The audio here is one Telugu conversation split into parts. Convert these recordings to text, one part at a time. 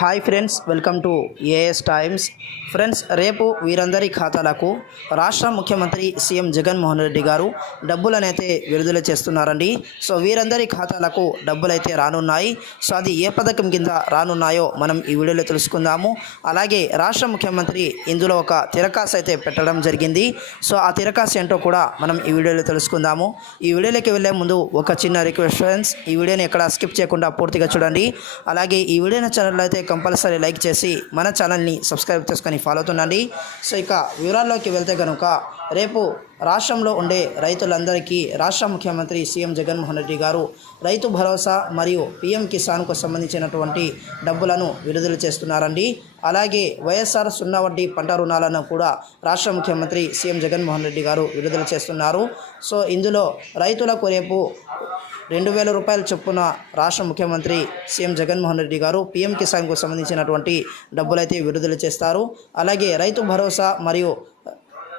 Hi friends welcome to AS Times friends రేపు వీరందరి ఖాతాలకు రాష్ట్ర ముఖ్యమంత్రి సీఎం జగన్మోహన్ రెడ్డి గారు డబ్బులనైతే విడుదల చేస్తున్నారండి. సో వీరందరి ఖాతాలకు డబ్బులైతే రానున్నాయి. సో అది ఏ పథకం కింద రానున్నాయో మనం ఈ వీడియోలో తెలుసుకుందాము. అలాగే రాష్ట్ర ముఖ్యమంత్రి ఇందులో ఒక తిరకాసు అయితే పెట్టడం జరిగింది. సో ఆ తిరకాసు ఏంటో కూడా మనం ఈ వీడియోలో తెలుసుకుందాము. ఈ వీడియోలోకి వెళ్ళే ముందు ఒక చిన్న రిక్వెస్ట్ ఫ్రెండ్స్ ఈ వీడియోని ఎక్కడ స్కిప్ చేయకుండా పూర్తిగా చూడండి. అలాగే ఈ వీడియో ఛానల్లో అయితే కంపల్సరీ లైక్ చేసి మన ఛానల్ని సబ్స్క్రైబ్ చేసుకొని ఫాలో అవుతుండండి సో ఇక వివరాల్లోకి వెళ్తే కనుక రేపు రాష్ట్రంలో ఉండే రైతులందరికీ రాష్ట్ర ముఖ్యమంత్రి సీఎం జగన్మోహన్ రెడ్డి గారు రైతు భరోసా మరియు పీఎం కిసాన్కు సంబంధించినటువంటి డబ్బులను విడుదల చేస్తున్నారండి. అలాగే వైఎస్ఆర్ సున్నా వడ్డీ పంట రుణాలను కూడా రాష్ట్ర ముఖ్యమంత్రి సీఎం జగన్మోహన్ రెడ్డి గారు విడుదల చేస్తున్నారు. సో ఇందులో రైతులకు రేపు రెండు వేల రూపాయల చొప్పున రాష్ట్ర ముఖ్యమంత్రి సీఎం జగన్మోహన్ రెడ్డి గారు పీఎం కిసాన్కు సంబంధించినటువంటి డబ్బులైతే విడుదల చేస్తారు. అలాగే రైతు భరోసా మరియు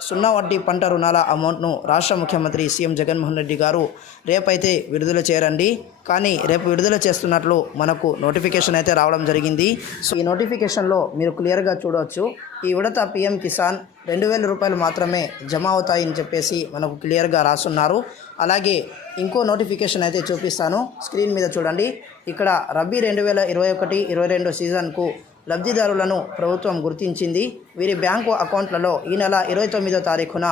సున్నా వడ్డీ పంట రుణాల అమౌంట్ను రాష్ట్ర ముఖ్యమంత్రి సీఎం జగన్మోహన్ రెడ్డి గారు రేపైతే విడుదల చేయరండి. కానీ రేపు విడుదల చేస్తున్నట్లు మనకు నోటిఫికేషన్ అయితే రావడం జరిగింది. సో ఈ నోటిఫికేషన్లో మీరు క్లియర్గా చూడవచ్చు. ఈ ఉడత పిఎం కిసాన్ రెండు వేల రూపాయలు మాత్రమే జమ అవుతాయని చెప్పేసి మనకు క్లియర్గా రాసున్నారు. అలాగే ఇంకో నోటిఫికేషన్ అయితే చూపిస్తాను. స్క్రీన్ మీద చూడండి. ఇక్కడ రబీ రెండు వేల ఇరవై ఒకటి ఇరవై రెండు సీజన్కు లబ్ధిదారులను ప్రభుత్వం గుర్తించింది. వీరి బ్యాంకు అకౌంట్లలో ఈ నెల ఇరవై తొమ్మిదో తారీఖున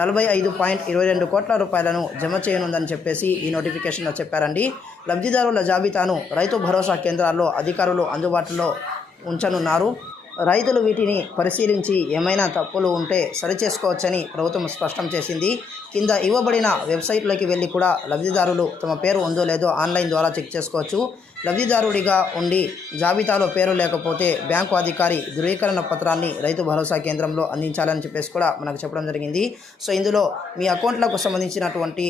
నలభై ఐదు పాయింట్ ఇరవై రెండు కోట్ల రూపాయలను జమ చేయనుందని చెప్పేసి ఈ నోటిఫికేషన్లో చెప్పారండి. లబ్ధిదారుల జాబితాను రైతు భరోసా కేంద్రాల్లో అధికారులు అందుబాటులో ఉంచనున్నారు. రైతులు వీటిని పరిశీలించి ఏమైనా తప్పులు ఉంటే సరిచేసుకోవచ్చని ప్రభుత్వం స్పష్టం చేసింది. కింద ఇవ్వబడిన వెబ్సైట్లోకి వెళ్ళి కూడా లబ్ధిదారులు తమ పేరు ఉందో లేదో ఆన్లైన్ ద్వారా చెక్ చేసుకోవచ్చు. లబ్ధిదారుడిగా ఉండి జాబితాలో పేరు లేకపోతే బ్యాంకు అధికారి ధృవీకరణ పత్రాన్ని రైతు భరోసా కేంద్రంలో అందించాలని చెప్పేసి కూడా మనకు చెప్పడం జరిగింది. సో ఇందులో మీ అకౌంట్లకు సంబంధించినటువంటి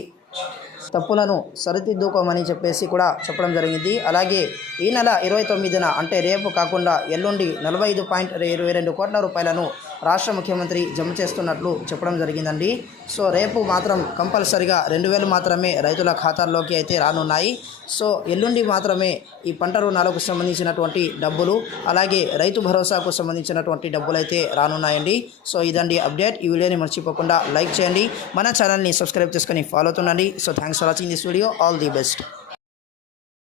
తప్పులను సరిదిద్దుకోమని చెప్పేసి కూడా చెప్పడం జరిగింది. అలాగే ఈ నెల ఇరవై తొమ్మిదిన అంటే రేపు కాకుండా ఎల్లుండి నలభై ఐదు పాయింట్ ఇరవై రెండు కోట్ల రూపాయలను రాష్ట్ర ముఖ్యమంత్రి జమ చేస్తున్నట్లు చెప్పడం జరిగిందండి. సో రేపు మాత్రం కంపల్సరిగా రెండు వేలు మాత్రమే రైతుల ఖాతాల్లోకి అయితే రానున్నాయి. సో ఎల్లుండి మాత్రమే ఈ పంట రుణాలకు సంబంధించినటువంటి డబ్బులు అలాగే రైతు భరోసాకు సంబంధించినటువంటి డబ్బులు అయితే రానున్నాయండి. సో ఇదండి అప్డేట్. ఈ వీడియోని మర్చిపోకుండా లైక్ చేయండి. మన ఛానల్ని సబ్స్క్రైబ్ చేసుకొని follow అవుతుండండి. So thanks for watching this video. All the best.